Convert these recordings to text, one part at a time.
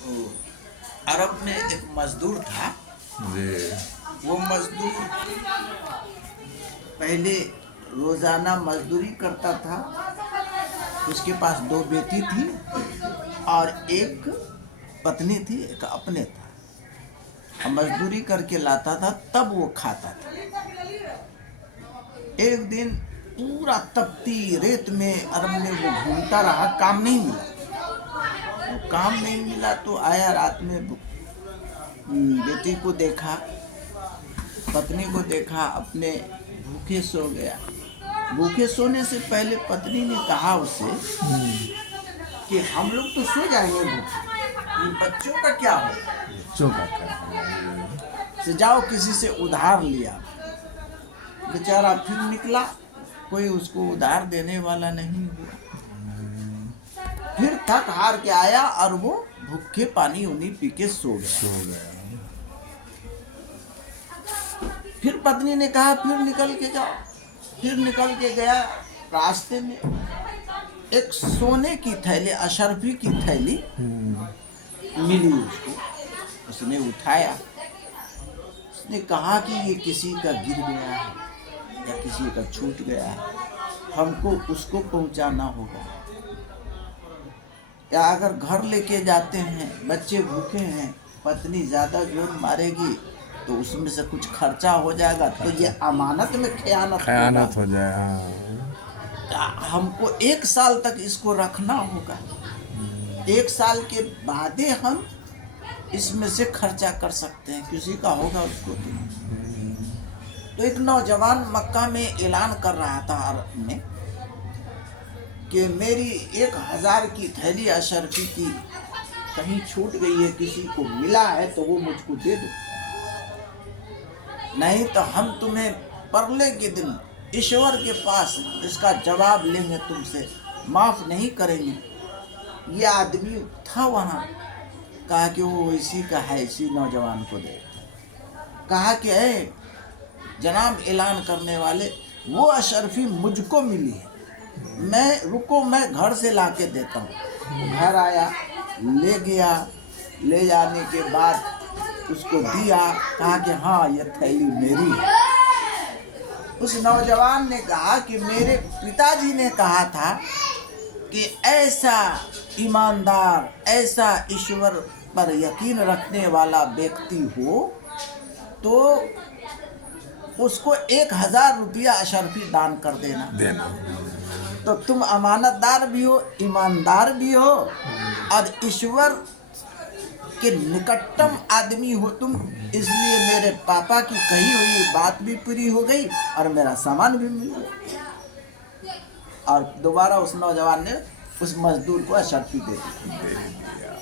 वो अरब में एक मजदूर था। वो मजदूर पहले रोजाना मजदूरी करता था। उसके पास दो बेटी थी और एक पत्नी थी, एक अपने था। मजदूरी करके लाता था, तब वो खाता था। एक दिन पूरा तपती रेत में अरब में वो घूमता रहा, काम नहीं मिला। तो काम नहीं मिला तो आया, रात में बेटी को देखा, पत्नी को देखा, अपने भूखे सो गया। भूखे सोने से पहले पत्नी ने कहा उसे कि हम लोग तो सो जाएंगे भूखे, ये बच्चों का क्या हो? बच्चों का क्या? से जाओ किसी से उधार लिया। बेचारा फिर निकला, कोई उसको उधार देने वाला नहीं हुआ। फिर थक हार के आया और वो भूखे पानी उनी पी के सो गया। फिर पत्नी ने कहा फिर निकल के जाओ। फिर निकल के गया। रास्ते में एक सोने की थैली, अशरफी की थैली मिली उसको। उसने उठाया। उसने कहा कि ये किसी का गिर गया है या किसी का छूट गया है, हमको उसको पहुंचाना होगा। या अगर घर लेके जाते हैं, बच्चे भूखे हैं, पत्नी ज्यादा जोर मारेगी तो उसमें से कुछ खर्चा हो जाएगा, तो ये अमानत में खयानत हो जाए। हमको 1 साल तक इसको रखना होगा। 1 साल के बाद हम इसमें से खर्चा कर सकते हैं, किसी का होगा उसको। तो एक नौजवान मक्का में ऐलान कर रहा था अरब में कि मेरी 1000 की थैली अशरफी की कहीं छूट गई है, किसी को मिला है तो वो मुझको दे दो, नहीं तो हम तुम्हें परले के दिन ईश्वर के पास इसका जवाब लेंगे, तुमसे माफ नहीं करेंगे। ये आदमी था वहाँ, कहा कि वो इसी का है, इसी नौजवान को दे। कहा कि जनाब ऐलान करने वाले, वो अशरफी मुझको मिली है, मैं घर से ला के देता हूँ। घर आया, ले गया। ले जाने के बाद उसको दिया, कहा कि हाँ ये थैली मेरी है। उस नौजवान ने कहा कि मेरे पिताजी ने कहा था कि ऐसा ईमानदार, ऐसा ईश्वर पर यकीन रखने वाला व्यक्ति हो तो उसको 1000 रुपया अशरफी दान कर देना। तो तुम अमानतदार भी हो, ईमानदार भी हो और ईश्वर के निकटतम आदमी हो तुम, इसलिए मेरे पापा की कही हुई बात भी पूरी हो गई और मेरा सामान भी मिल गया। और दोबारा उस नौजवान ने उस मजदूर को अशरफी दे दिया।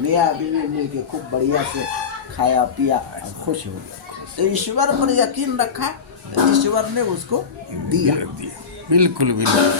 मियाँ बीवी मिल के खूब बढ़िया से खाया पिया और खुश हो गया। तो ईश्वर पर यकीन रखा तो ईश्वर ने उसको दिया। बिल्कुल बिल्कुल।